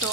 2